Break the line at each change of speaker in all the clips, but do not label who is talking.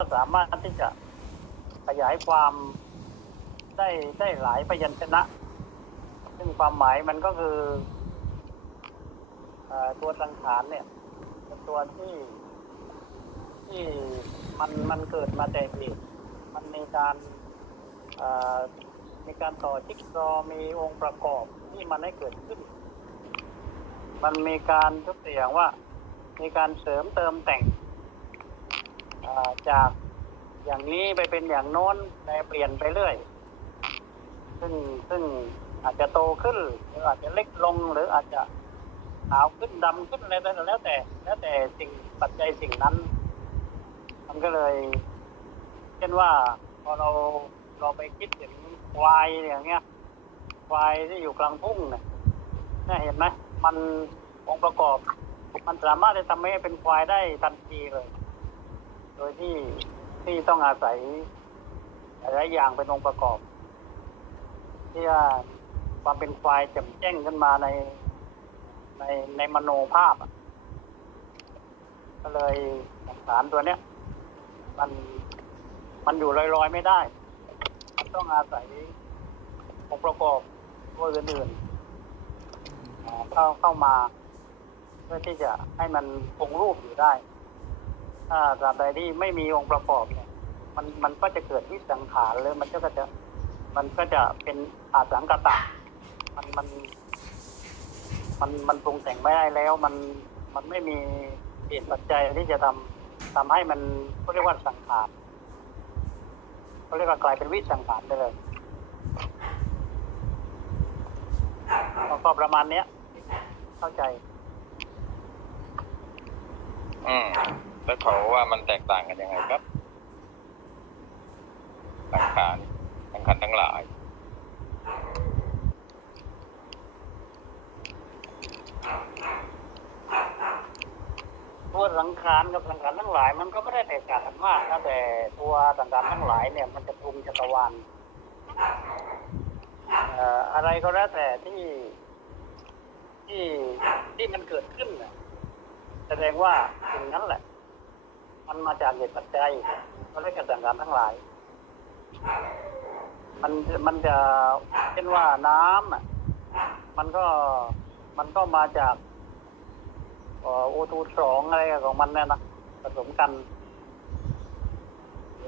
ก็สามารถที่จะขยายความได้ได้หลายพยัญชนะ ซึ่งความหมายมันก็คือเออตัวสังขารเนี่ยเป็นตัวที่ที่มันมันเกิดมาแต่เหตุมันมีการเอ่อมีการต่อจิ๊กซอว์มีองค์ประกอบที่มันให้เกิดขึ้น มันมีการยกตัวอย่างว่า มีการเสริมเติมแต่ง จากอย่างนี้ไปเป็นอย่างโน้นแปเปลี่ยนไปเรื่อย ซึ่งซึ่งอาจจะโตขึ้น หรืออาจจะเล็กลงหรืออาจจะขาวขึ้นดำขึ้นอะไรแต่แล้วแต่ แล้วแต่สิ่งปัจจัยสิ่งนั้น มันก็เลย เช่นว่าพอเราเราไปคิดถึงควายอย่างเงี้ยควายที่อยู่กลางทุ่งเนี่ยเนี่ยเห็นไหมมันองค์ประกอบ มันสามารถจะทำให้เป็นควายได้ทันทีเลย โดยที่ที่ต้องอาศัยหลายอย่างเป็นองค์ประกอบ ที่ว่าความเป็นควายแจ่มแจ้งขึ้นมาในในในมโนภาพอะก็เลยสังขารตัวเนี้ย มันมันอยู่ลอยๆไม่ได้ ต้องอาศัยองค์ประกอบตัวอื่นๆเข้าเข้ามา เพื่อที่จะให้มันคงรูปอยู่ได้ ถ้าตราบใดที่ไม่มีองค์ประกอบเนี่ย มันมันก็จะเกิดวิสังขารหรือมันก็จะ มันก็จะเป็นอาสังกตะ มันมัน มันมันปรุงแต่งไม่ได้แล้ว มันมันไม่มีเหตุปัจจัยที่จะทำทำให้มันเขาเรียกว่าสังขารเขาเรียกว่ากลายเป็นวิสังขารไปเลยก็ประมาณเนี้ย เข้าใจ
อืม แล้วเขาว่ามันแตกต่างกันยังไงครับสังขารสังขารทั้งหลาย
ตัวสังขารกับสังขารทั้งหลาย มันก็ไม่ได้แตกต่างกันมากนะแต่ตัวสังขารทั้งหลายเนี่ยมันจะปรุงจักรวาลอะไรก็แล้วแต่ที่ที่ที่มันเกิดขึ้นน่ะแสดงว่าสิ่งนั้นแหละ มันมาจากเหตุปัจจัยเขาเรียกกันสังขารทั้งหลาย มันมันจะเช่นว่าน้ำอะมันก็มันก็มาจากโอทูสองอะไรของมันเนี่ยนะผสมกัน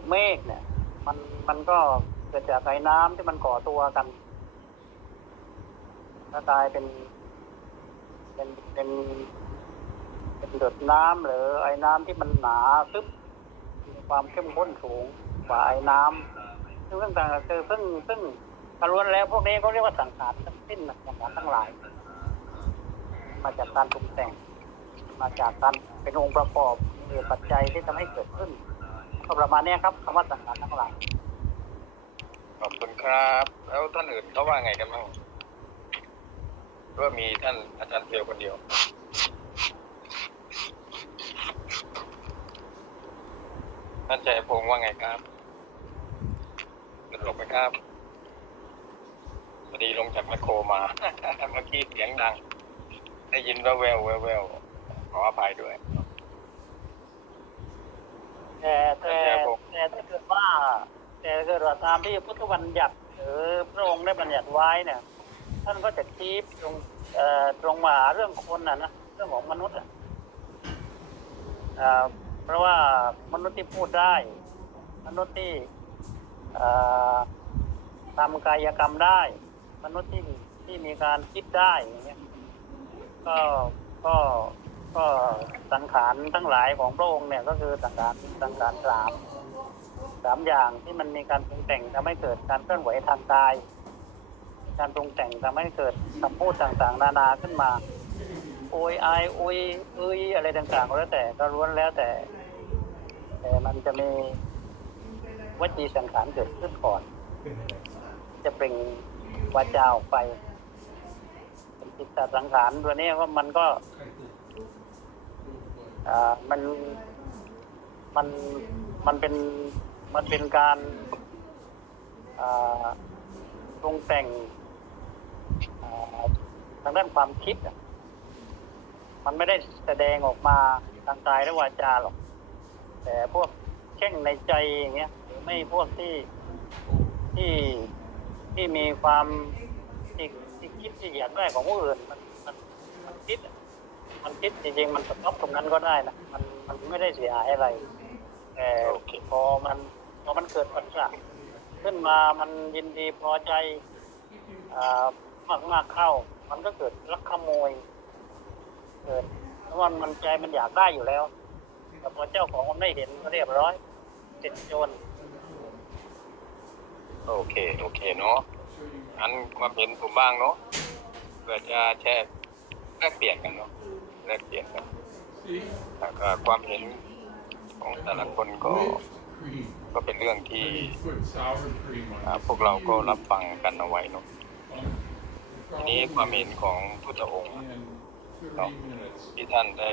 เมฆเนี่ย มันมันก็เกิดจากไอ้น้ำที่มันก่อตัวกันแล้วกลายเป็น เป็นเป็น เป็นเดือดน้ำหรือไอ้น้ำที่มันหนาซึบมีความเข้มข้นสูงกว่าไอ้น้ำซึ่งเรื่องต่างๆคือซึ่งซึ่งถ้าล้วนแล้วพวกนี้เขาเรียกว่าสังขารทั้งสิ้นสังขารทั้งหลาย มาจากการปรุงแต่ง มาจากการเป็นองค์ประกอบเหตุปัจจัยที่ทำให้เกิดขึ้นก็ประมาณเนี้ยครับคำว่าสังขารทั้งหลาย
ขอบคุณครับ แล้วท่านอื่นเขาว่าไงกันบ้างว่ามีท่านอาจารย์เพียวคนเดียว ท่านชัยพงษ์ว่าไงครับสนุกไหมครับพอดีลงจากแมคโครมา เมื่อกี้เสียงดัง ได้ยินแววแววแววแววขออภัยด้วย
แต่แต่แต่ถ้าเกิดว่า แต่ถ้าเกิดว่าตามที่พุทธบัญญัติหรือพระองค์ได้บัญญัติไว้เนี่ย ท่านก็จะชี้ตรงเอ่อตรงมาหาเรื่องคนน่ะนะเรื่องของมนุษย์อะ เพราะว่ามนุษย์ที่พูดได้ มนุษย์ที่ทำกายกรรมได้ มนุษย์ที่ที่มีการคิดได้อย่างเงี้ยก็ก็ก็สังขารทั้งหลายของพระองค์เนี่ยก็คือสังขารสังขารสามสามอย่างที่มันมีการปรุงแต่งทำให้เกิดการเคลื่อนไหวทางกาย การปรุงแต่งทำให้เกิดคำพูดต่างๆ นานาขึ้นมา โอยอายโอยเอ้ยอะไรต่างๆก็แล้วแต่ก็ล้วนแล้วแต่ แต่มันจะมีวจีสังขารเกิดขึ้นก่อน จะเป็นวาจาออกไปเป็นจิตสังขารตัวนี้ว่ามันก็อ่ามันมันมันเป็นมันเป็นการอ่าปรุงแต่งทางด้านความคิดอะ มันไม่ได้แสดงออกมาทางกายและวาจาหรอก แต่พวกแช่งในใจอย่างเงี้ยหรือไม่พวกที่ที่ที่มีความที่ที่คิดที่อยากได้ของผู้อื่นมันมันมันคิดอะมันคิดจริงๆมันสต็อปตรงนั้นก็ได้นะมันมันไม่ได้เสียหายอะไรแต่
โอเค
พอมันพอมันเกิดปัญหาขึ้นมามันยินดีพอใจอ่ามากมากๆเข้า มันก็เกิดลักขโมย เกิดเพราะว่ามันใจมันอยากได้อยู่แล้ว แต่พอเจ้าของมันไม่เห็นก็เรียบร้อยติดโจร
โอเค โอเคเนาะอันความเห็นผมบ้างเนาะเพื่อจะแชร์แลกเปลี่ยนกันเนาะแลกเปลี่ยนกันแล้วก็ความเห็นของแต่ละคนก็ ก็เป็นเรื่องที่พวกเราก็รับฟังกันเอาไว้เนาะทีนี้ความเห็นของพุทธองค์ เนาะที่ท่านได้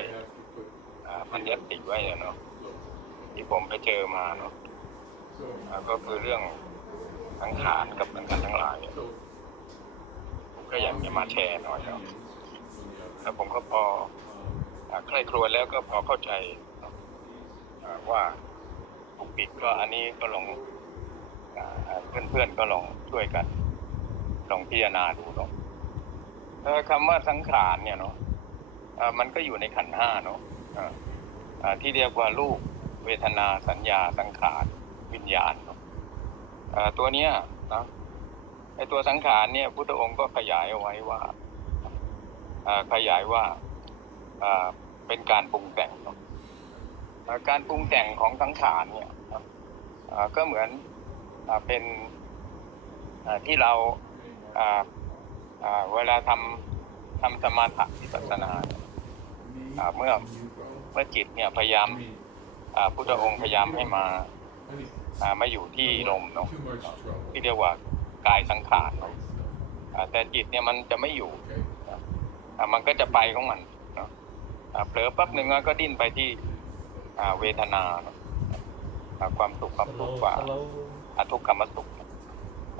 อ่าบัญญัติไว้เนาะที่ผมไปเจอมาเนาะก็คือเรื่องสังขารกับสังขารทั้งหลายผมก็อยากจะมาแชร์หน่อยเนาะแล้วผมก็พออ่าใคร่ครวญแล้วก็พอเข้าใจเนาะอ่าว่าปกปิดก็อันนี้ก็ลองเพื่อนเพื่อนๆก็ลองช่วยกันลองพิจารณาดูเนาะคำว่าสังขารเนี่ยเนาะ มันก็อยู่ในขันห้าเนาะที่เรียกว่ารูปเวทนาสัญญาสังขารวิญญาณเนาะตัวเนี้ยนะไอตัวสังขารเนี่ยพุทธองค์ก็ขยายเอาไว้ว่าขยายว่าเป็นการปรุงแต่งเนาะการปรุงแต่งของสังขารเนี่ยก็เหมือนอเป็นที่เราเวลาทำทำสมาธิวิปัสสนา เนี่ยอ่าเมื่อเมื่อจิตเนี่ยพยายามอ่าพุทธองค์พยายามให้มาอ่ามาอยู่ที่ลมเนาะที่เรียกว่ากายสังขารเนาะอ่าแต่จิตเนี่ยมันจะไม่อยู่อ่ามันก็จะไปของมันเนาะอ่าเผลอแป๊บหนึ่งมันก็ดิ้นไปที่อ่าเวทนาเนาะอ่าความสุขความทุกข์กว่าอทุกขมสุข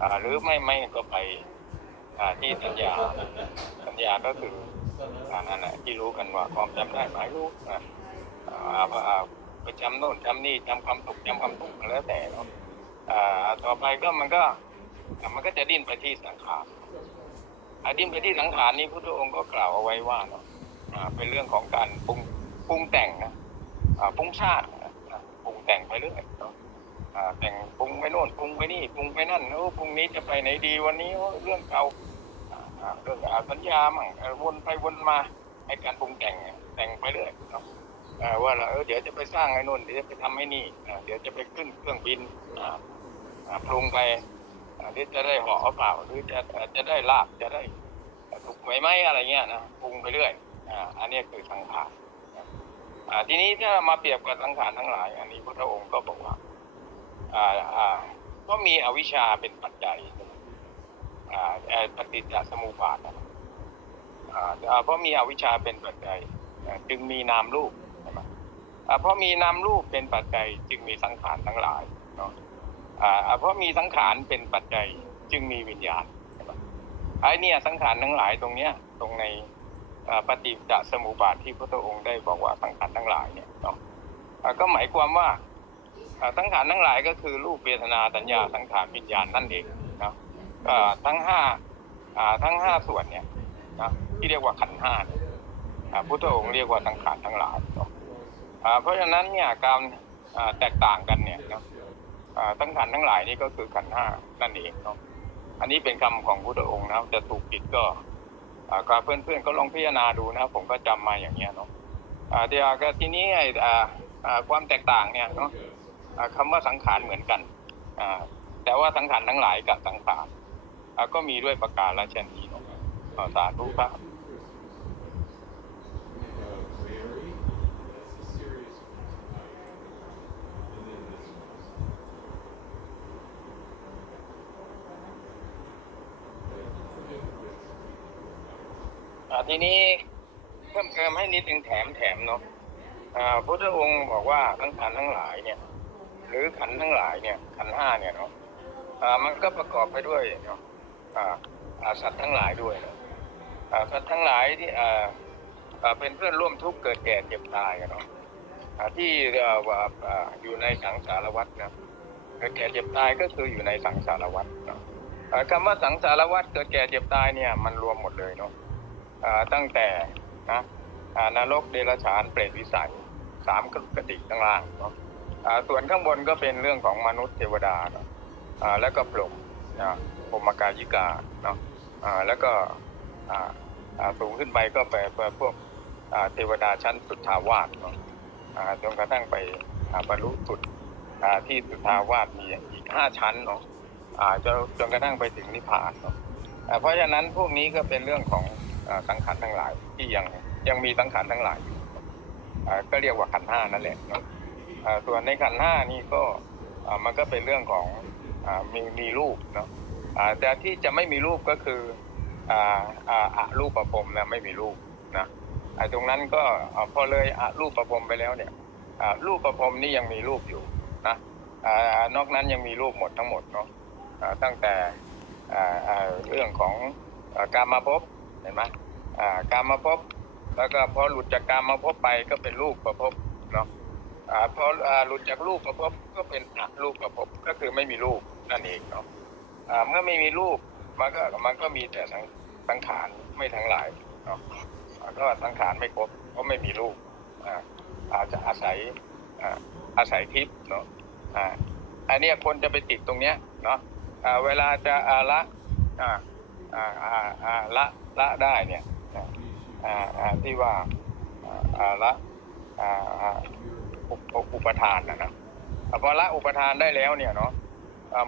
อ่าหรือไม่ไม่ก็ไปอ่าที่สัญญาสัญญาก็คือ อ่านั่นแหละที่รู้กันว่าความจำได้หมายรู้อ่าอ่าไปจำโน่นจำนี่จำความสุขจำความทุกข์แล้วแต่เนาะอ่าต่อไปก็มันก็มันก็จะดิ้นไปที่สังขารอดิ้นไปที่สังขารนี้พระพุทธองค์ก็กล่าวเอาไว้ว่าเนาะอ่าเป็นเรื่องของการปรุงปรุงแต่งนะอ่าปรุงชาติปรุงแต่งไปเรื่อยเนาะแต่งปรุงไปโน่นปรุงไปนี่ปรุงไปนั่นโอ้ปรุงนี้จะไปไหนดีวันนี้เรื่องเก่า เรื่องอาสัญญามั่งวนไปวนมาให้การปรุงแต่งแต่งไปเรื่อยเนาะว่าเราเดี๋ยวจะไปสร้างไอ้นู่นเดี๋ยวจะไปทำไอ้นี่เดี๋ยวจะไปขึ้นเครื่องบินปรุงไปอ่าเดี๋ยวจะได้เหอเปล่าหรือจะจะได้ลาบจะได้ถูกไหมไหมอะไรเงี้ยนะปรุงไปเรื่อยอันนี้คือสังขารทีนี้ถ้ามาเปรียบกับสังขารทั้งหลาย อันนี้พระองค์ก็บอกว่าก็มีอวิชชาเป็นปัจจัย ปฏิจจสมุปบาทนะครับเพราะมีอวิชชาเป็นปัจจัยจึงมีนามรูปใช่ไหมเพราะมีนามรูปเป็นปัจจัย จึงมีสังขารทั้งหลายเนาะเพราะมีสังขารเป็นปัจจัย จึงมีวิญญาณไอ้เนี่ยสังขารทั้งหลายตรงเนี้ย ตรงในปฏิจจสมุปบาทที่พระองค์ได้บอกว่าสังขารทั้งหลายเนี่ยเนาะก็หมายความว่าสังขารทั้งหลายก็คือรูปเวทนาสัญญาสังขารวิญญาณนั่นเองนะ ทั้งห้าทั้งห้าส่วนเนี่ยนะที่เรียกว่าขันห้าเนี่ยอ่าพุทธองค์เรียกว่าสังขารทั้งหลายเพราะฉะนั้นเนี่ยการแตกต่างกันเนี่ยนะอ่าสังขารทั้งหลายนี่ก็คือขันห้านั่นเองเนาะอันนี้เป็นคำของพุทธองค์นะจะถูกผิดก็อ่าก็เพื่อนๆก็ลองพิจารณาดูนะผมก็จำมาอย่างเงี้ยเนาะเดี๋ยวก็ทีนี้ไอ้ความแตกต่างเนี่ยเนาะคำว่าสังขารเหมือนกันแต่ว่าสังขารทั้งหลายกับสังขาร ก็มีด้วยประกาศรละเช่นนี้เนาะอ่าสาธุครับอ่าทีนี้เพิ่มเติมให้นิดนึงแถมแถมเนาะอ่าพุทธองค์บอกว่าสังขารทั้งหลายเนี่ย หรือขันทั้งหลายเนี่ย ขันห้าเนี่ยเนาะอ่ามันก็ประกอบไปด้วยเนาะ สัตว์ทั้งหลายด้วยนะสัตว์ทั้งหลายที่เป็นเพื่อนร่วมทุกข์เกิดแก่เจ็บตายเนาะที่อยู่ในสังสารวัฏนะเกิดแก่เจ็บตายก็คืออยู่ในสังสารวัฏเนาะคำว่าสังสารวัฏเกิดแก่เจ็บตายเนี่ยมันรวมหมดเลยเนาะตั้งแต่นะอ่านรกเดรัจฉานเปรตวิสัยสามกติข้างล่างเนาะส่วนข้างบนก็เป็นเรื่องของมนุษย์เทวดาเนาะแล้วก็พรหมนะ พรหมกายิกาเนาะแล้วก็สูงขึ้นไปก็ไปไปพวกอ่าเทวดาชั้นสุทธาวาสเนาะจนกระทั่งไปบรรลุสุดที่สุทธาวาสมีอีกห้าชั้นเนาะจนจนกระทั่งไปถึงนิพพานเนาะเพราะฉะนั้นพวกนี้ก็เป็นเรื่องของสังขารทั้งหลายที่ยังยังมีสังขารทั้งหลายอยู่ก็เรียกว่าขันห้านั่นแหละเนาะส่วนในขันห้านี่ก็มันก็เป็นเรื่องของอมีมีรูปเนาะ แต่ที่จะไม่มีรูปก็คืออ่าอ่าอะรูปประพรมนะไม่มีรูปนะไอ้ตรงนั้นก็พอเลยอะรูปประพรมไปแล้วเนี่ยรูปประพรมนี่ยังมีรูปอยู่นะอ่านอกนั้นยังมีรูปหมดทั้งหมดเนาะตั้งแต่เรื่องของการมาพบเห็นไหมการมาพบแล้วก็พอหลุดจากการมาพบไปก็เป็นรูปประพบเนาะพอหลุดจากรูปประพบก็เป็นอรูปประพบก็คือไม่มีรูปนั่นเองเนาะ เมื่อไม่มีรูปมันก็มันก็มีแต่สังสังขารไม่ทั้งหลายเนาะก็สังขารไม่ครบเพราะไม่มีลูกอาจจะอาศัยอาศัยทิพย์เนาะอ่าอันนี้คนจะไปติดตรงเนี้ยเนาะอ่าเวลาจะอาละอ่าอ่าอ่าอ่าละละได้เนี่ยอ่าอ่าที่ว่าอ่าละอ่าอุปทานนะนะพอละอุปทานได้แล้วเนี่ยเนาะ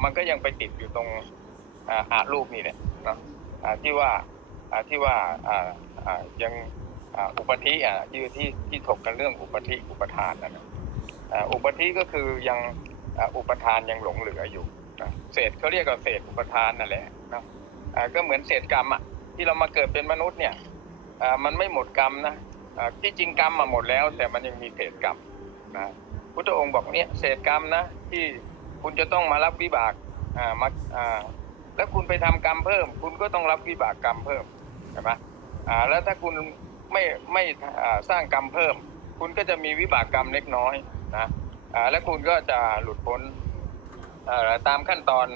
มันก็ยังไปติดอยู่ตรงอารูปนี่แหละนะที่ว่าที่ว่าอยังอุปธิอะที่ที่ที่ถกกันเรื่องอุปธิอุปทานนะอุปธิก็คือยังอุปทานยังหลงเหลืออยู่เศษเขาเรียกว่าเศษอุปทานนั่นแหละนะก็เหมือนเศษกรรมอะที่เรามาเกิดเป็นมนุษย์เนี่ยมันไม่หมดกรรมนะที่จริงกรรมมาหมดแล้ว แต่มันยังมีเศษกรรมนะพุทธองค์บอกเนี่ยเศษกรรมนะที่ คุณจะต้องมารับวิบากอ่ามาอ่าแล้วคุณไปทำกรรมเพิ่ม คุณก็ต้องรับวิบากกรรมเพิ่มใช่ไหมอ่าแล้วถ้าคุณไม่ไม่อ่าสร้างกรรมเพิ่ม คุณก็จะมีวิบากกรรมเล็กน้อยนะอ่าแล้วคุณก็จะหลุดพ้นอ่าตามขั้นตอน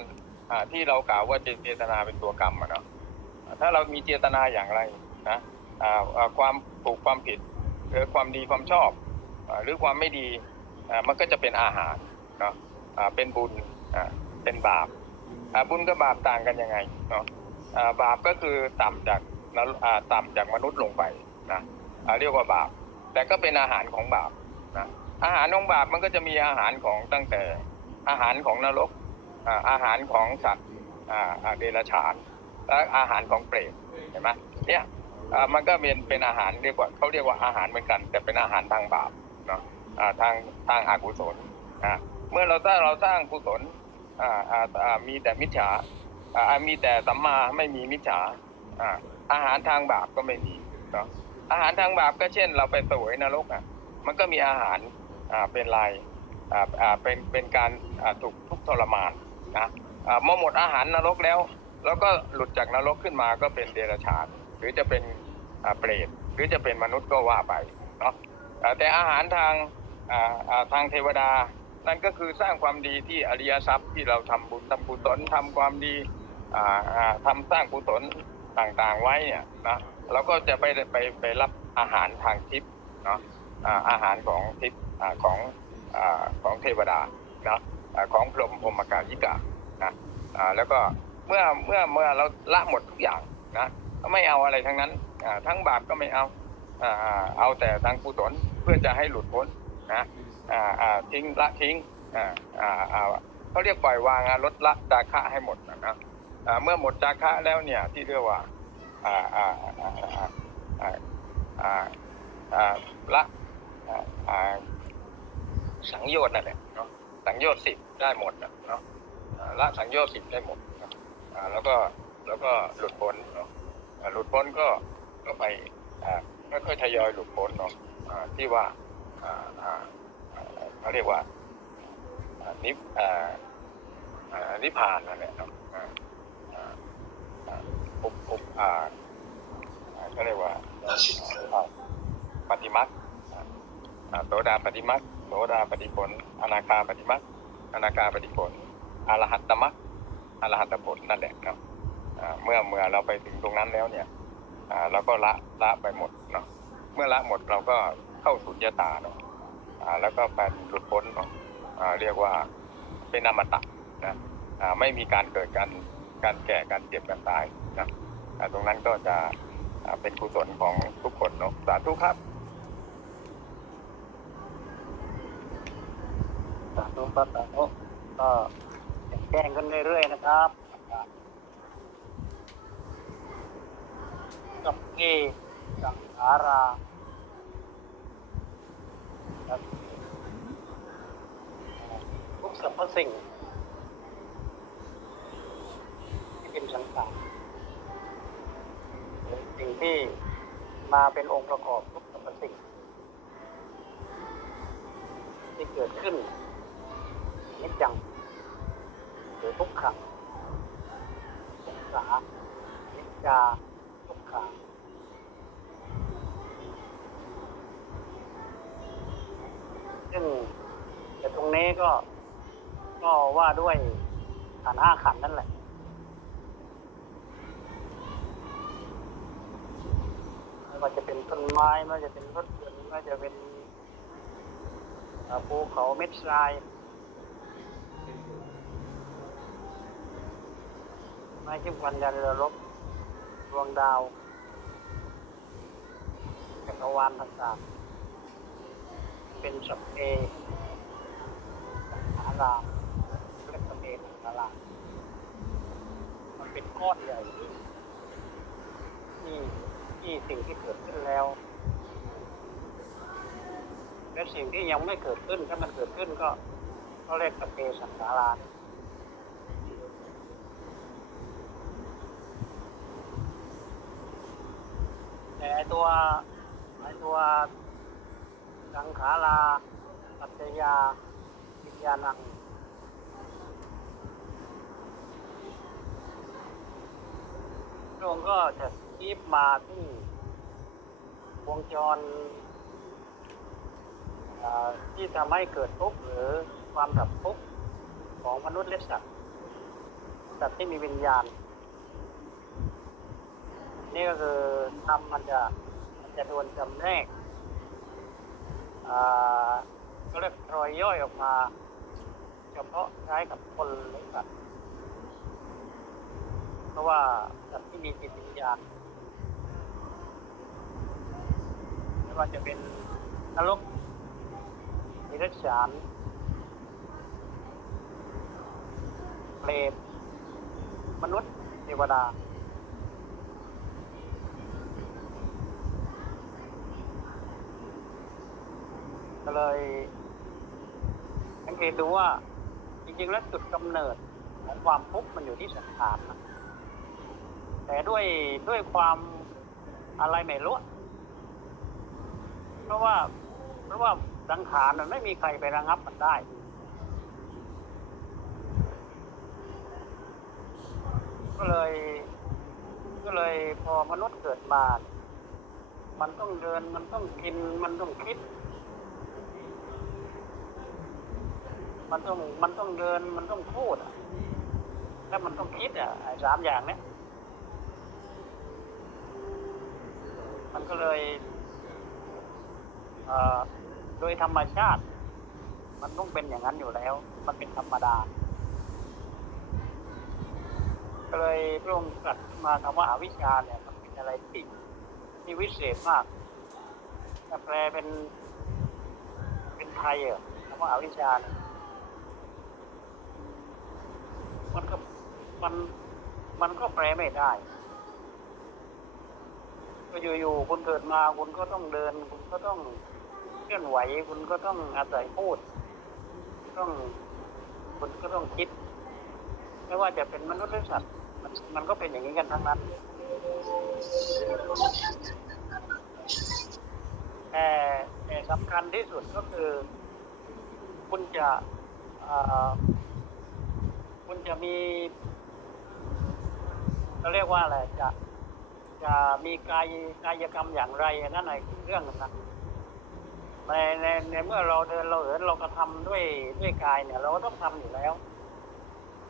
อ่าที่เรากล่าวว่าเจตนาเป็นตัวกรรมอะเนาะถ้าเรามีเจตนาอย่างไรนะอ่าความถูกความผิดหรือความดีความชอบอหรือความไม่ดีอ่ามันก็จะเป็นอาหารเนาะ เป็นบุญอ่าเป็นบาปอ่าบุญกับบาปต่างกันยังไงเนาะอ่าบาปก็คือต่ำจากนรอ่าต่ำจากมนุษย์ลงไปนะอ่าเรียกว่าบาป แต่ก็เป็นอาหารของบาปนะอาหารของบาปมันก็จะมีอาหารของตั้งแต่อาหารของนรกอ่าอาหารของสัตว์อ่าเดรัจฉานและอาหารของเปรตเห็นไหมเนี่ยอ่ามันก็เป็นเป็นอาหารเรียกว่าเขาเรียกว่าอาหารเหมือนกัน แต่เป็นอาหารทางบาปเนาะอ่าทางทางอากุศลอ่า เมื่อเราถ้าเราสร้างกุศลอ่าอ่าอ่ามีแต่มิจฉาอ่ามีแต่สัมมาไม่มีมิจฉาอ่าอาหารทางบาปก็ไม่มีเนาะอาหารทางบาปก็เช่น เราไปสวยนรกอะ มันก็มีอาหารอ่าเป็นลายอ่าอ่าเป็นเป็นการอ่าถูกทุกทรมานนะอ่าเมื่อหมดอาหารนรกแล้ว แล้วก็หลุดจากนรกขึ้นมาก็เป็นเดรัจฉานหรือจะเป็นอ่าเปรตหรือจะเป็นมนุษย์ก็ว่าไปเนาะแต่อาหารทางอ่าทางเทวดา นั่นก็คือสร้างความดีที่อริยทรัพย์ที่เราทำบุญทำกุศลทำความดีอ่าอ่าทำสร้างกุศลต่างๆไว้เนี่ยนะเราก็จะไปไปไปรับอาหารทางทิพย์เนาะอาหารของทิพย์ของอของเทวดาเนาะของพรหมพรหมกายิกานะแล้วก็เมื่อเมื่อเมื่อเราละหมดทุกอย่างนะไม่เอาอะไรทั้งนั้นทั้งบาปก็ไม่เอาอ่าอ่าเอาแต่ทางกุศลเพื่อจะให้หลุดพ้นนะ อ่าอ่าทิ้งละทิ้งอ่าอ่าอ่าเขาเรียกปล่อยวางอะลดละจาคะให้หมดนะนะอ่าเมื่อหมดจาคะแล้วเนี่ยที่เรียกว่าอ่าอ่าอ่าอ่าอ่าอ่าละอ่าสังโยชน์นั่นแหละเนาะสังโยชน์สิบได้หมดนะเนาะละสังโยชน์สิบได้หมดอ่าแล้วก็แล้วก็หลุดพ้นเนาะหลุดพ้นก็ก็ไปอ่าค่อยๆทยอยหลุดพ้นเนาะอ่าที่ว่าอ่าอ่า เขาเรียกว่าอนิพอ่านิพานนั่นแหละครับอ่าอ่าอ่าอุปอุปอ่าอ่าเขาเรียกว่าปฏิมัติโสดาปฏิมักโสดาปฏิผลอนาคาปฏิมักอนาคาปฏิผลอรหัตตมักอรหัตผลนั่นแหละเนาะเมื่อเมื่อเราไปถึงตรงนั้นแล้วเนี่ยเราก็ละละไปหมดเนาะเมื่อละหมดเราก็เข้าสุญญตาเนาะ แล้วก็ไปหลุดพ้นเนาะอ่าเรียกว่าเป็นอมตะนะไม่มีการเกิดการการแก่การเจ็บการตายนะตรงนั้นก็จะเป็นกุศลของทุกคนเนาะสาธุครับ
สาธุครับสาธุก็แจ้งกันเรื่อยๆนะครับกับเกสังขารา ครับทุกสรรพสิ่ง ที่เป็นสังขารสิ่งที่มาเป็นองค์ประกอบทุกสรรพสิ่ง ที่เกิดขึ้นนิจจังหรือทุกขังสงสารนิจจา ก็ ก็ว่าด้วยขันห้าขันนั่นแหละ ไม่ว่าจะเป็นต้นไม้ไม่ว่าจะเป็นรถยนต์ไม่ว่าจะเป็นภูเขาเม็ดทรายไม้ชิมควันยานเรือรบดวงดาวจักรวาลต่างๆเป็นสัพเพารามเรียกสัพเพสังขารามมันเป็นก้อนใหญ่ที่ที่ที่สิ่งที่เกิดขึ้นแล้ว และสิ่งที่ยังไม่เกิดขึ้นถ้ามันเกิดขึ้นก็ก็เรียกสัพเพสังขารามแต่ตัวไอตัวสังขาราปัจจยา วิญญาณังพระองค์ก็จะคีบมาที่วงจรที่ทำให้เกิดทุกข์หรือความดับทุกข์ของมนุษย์และสัตว์สัตว์ที่มีวิญญาณ นี่ก็คือทำมันจะมันจะโดนจำแนกอ่า ก็เรียกรอยย่อยออกมา เฉพาะใช้กับคนหรือสัตว์เพราะว่าสัตว์ที่มีจิตวิญญาณไม่ว่าจะเป็นนรกนิรัจฉานเปรตมนุษย์เทวดาก็เลย สังเกตดูว่า จริงๆแล้วจุดกำเนิดของความทุกข์มันอยู่ที่สังขารนะแต่ด้วยด้วยความอะไรไม่รู้เพราะว่า เพราะว่าสังขารมันไม่มีใครไประงับมันได้ก็เลย ก็เลยพอมนุษย์เกิดมา มันต้องเดิน มันต้องกิน มันต้องคิด มันต้องมันต้องเดินมันต้องพูดแล้วมันต้องคิดอะสามอย่างเนี้ยมันก็เลยเโดยธรรมชาติ มันต้องเป็นอย่างนั้นอยู่แล้ว มันเป็นธรรมดา ก็เลยพระองค์ตรัสมาคำว่าอาวิชชาเนี่ย มันเป็นอะไรที่ที่วิเศษมากถ้าแปลเป็นเป็นไทยเหรอคำว่าอาวิชชาเนี่ย มันก็มันมันก็แปลไม่ได้ก็อยู่ๆคุณเกิดมาคุณก็ต้องเดิน คุณก็ต้องเคลื่อนไหว คุณก็ต้องอาศัยพูด ต้องคุณก็ต้องคิด ไม่ว่าจะเป็นมนุษย์หรือสัตว์มันมันก็เป็นอย่างนี้กันทั้งนั้นแต่แต่สำคัญที่สุดก็คือ คุณจะอ่อ คุณจะมีเราเรียกว่าอะไรจะจะมีกายกายกรรมอย่างไรนั่นอะไรเรื่องหนึงนะในในในเมื่อเราเดินเราเหินเรากระทำด้วยด้วยกายเนี่ย เราก็ต้องทำอยู่แล้ว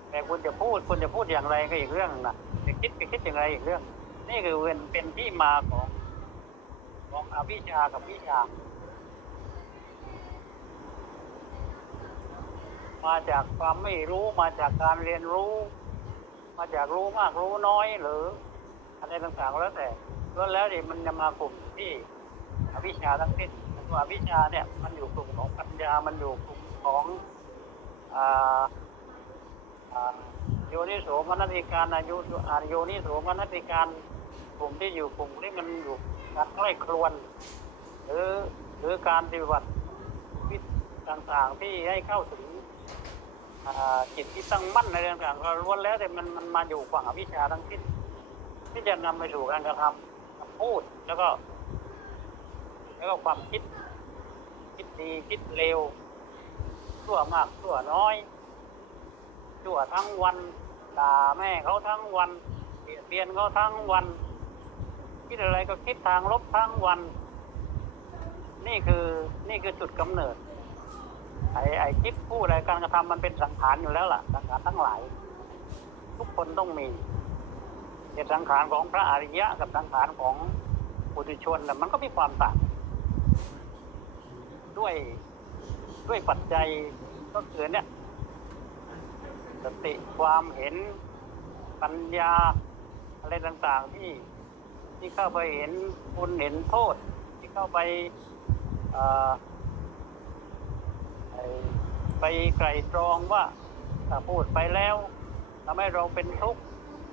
แต่คุณจะพูดคุณจะพูดอย่างไรก็อีกเรื่องหนึ่งนะจะคิดจะคิดอย่างไรอีกเรื่อง นี่คือเป็นเป็นที่มาของของอวิชชากับวิชา มาจากความไม่รู้มาจากการเรียนรู้ มาจากรู้มากรู้น้อยหรืออะไรต่างๆแล้วแต่ล้วนแล้วนี่มันจะมากลุ่มที่อวิชชาทั้งสิ้นตัวอวิชชาเนี่ยมันอยู่กลุ่มของปัญญา มันอยู่กลุ่มของอ่าอ่าโยนิโสมนัสิการอายุอาโยนิโสมนัสิการกลุ่มที่อยู่กลุ่มที่มันอยู่การใกล้ครวนหรือหรือการปฏิบัติวิธีต่างๆที่ให้เข้าถึงอ่า จิตที่ตั้งมั่นในเรื่องต่างๆล้วนแล้วแต่มันมันมาอยู่ฝั่งอวิชชาทั้งสิ้นที่จะนำไปสู่การกระทำคำพูดแล้วก็ แล้วก็ความคิด คิดดีคิดเร็วชั่วมากชั่วน้อยชั่วทั้งวันด่าแม่เขาทั้งวันเบียดเบียนเขาทั้งวัน คิดอะไรก็คิดทางลบทั้งวัน นี่คือนี่คือจุดกำเนิด ไอ้ไอ้คิดพูดอะไรการกระทำมันเป็นสังขารอยู่แล้วล่ะ สังขารทั้งหลาย ทุกคนต้องมีแต่สังขารของพระอริยะกับสังขารของปุถุชนน่ะมันก็มีความต่าง ด้วยด้วยปัจจัยก็คือเนี่ยสติความเห็นปัญญาอะไรต่าง ๆ ที่ที่เข้าไปเห็นคุณเห็นโทษ ที่เข้าไปอ่อ ไอ้ไปไกลตรองว่าถ้าพูดไปแล้วทำให้เราเป็นทุกข์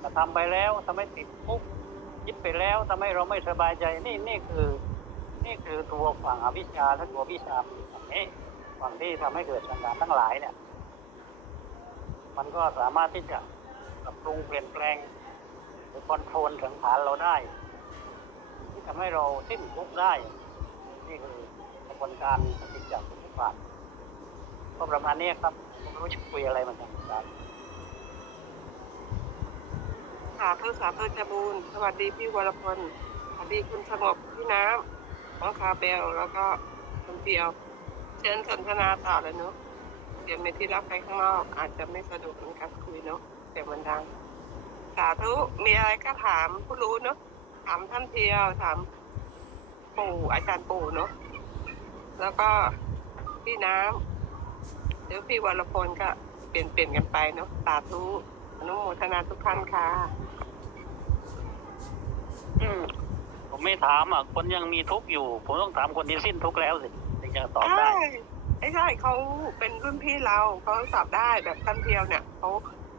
ถ้าทำไปแล้วทำให้ติดทุกข์คิดไปแล้วทำให้เราไม่สบายใจนี่นี่คือ นี่คือตัวฝั่งอวิชชาและตัววิชาฝั่งนี้ฝั่งที่ทำให้เกิดสังขารทั้งหลายเนี่ย มันก็สามารถที่จะปรับปรุงเปลี่ยนแปลงหรือคอนโทรลสังขารเราได้ ที่ทำให้เราสิ้นทุกข์ได้ นี่คือกระบวนการปฏิจจสมุปบาท ก็ประมาณนี้ครับไม่รู้จะคุยอะไรเหมือนกันครับ
สาธุสาธุจบูนสวัสดีพี่วรพลสวัสดีคุณสงบพี่น้ำน้องคาเบลแล้วก็คุณเปียว เชิญสนทนาต่อเลยเนาะเดี๋ยวเมที่รับไปข้างนอกอาจจะไม่สะดวกในการคุยเนาะเสียงมันดัง สาธุมีอะไรก็ถามผู้รู้เนาะถามท่านเพียวถามปู่อาจารย์ปู่เนาะแล้วก็พี่น้ำ หรือพี่วรพลก็เปลี่ยนเปลี่ยนกันไปเนาะสาธุอนุโมทนาทุกท่านค่ะ
อืมผมไม่ถามอะ คนยังมีทุกข์อยู่ ผมต้องถามคนที่สิ้นทุกข์แล้วสิถึงจะตอบได้
ใช่ไม่ใช่เขาเป็นรุ่นพี่เราเขาตอบได้แบบท่านเพียวเนี่ยเขา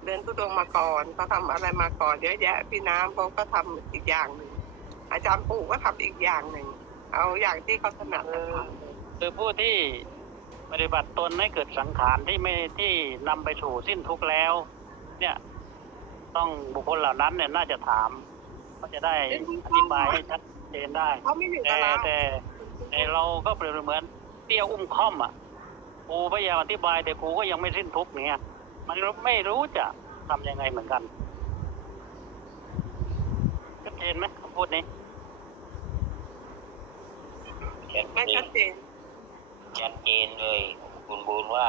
เดินทุดงค์มาก่อนเขาทำอะไรมาก่อนเยอะแยะพี่น้ำเขาก็ทำอีกอย่างหนึ่งอาจารย์ปู่ก็ทำอีกอย่างหนึ่งเอาอย่างที่เขาถนัด
เอ
นะ
อ
คะ
คือผู้ที่ ปฏิบัติตนให้เกิดสังขารที่ไม่ที่นำไปสู่สิ้นทุกข์แล้ว เนี่ย ต้องบุคคลเหล่านั้นเนี่ยน่าจะถามเขาจะได้อธิบายให้ชัดเจนได้
เขาไม่อยู่
แต่
กับเรา
แต่แต่เราก็เปรียบเหมือนเตี้ยอุ้มค่อมอะกูพยายามอธิบายแต่กูก็ยังไม่สิ้นทุกข์เนี่ยมันไม่รู้จะทำยังไงเหมือนกันชัดเจนไหมคำพูดนี้
ชัด
ไม่
เจ
ชั
น
ดเจน
ชัดเจนเลย คุณบูลว่า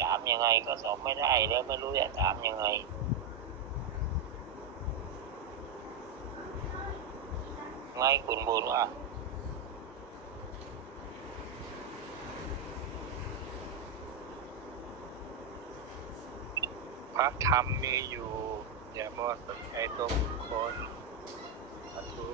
ถามยังไงก็สอบไม่ได้แล้วไม่รู้จะถามยังไงไงคุณบูลว่า
พระธรรมมีอยู่ อย่ามัวสนใจตัวบุคคลสาธุ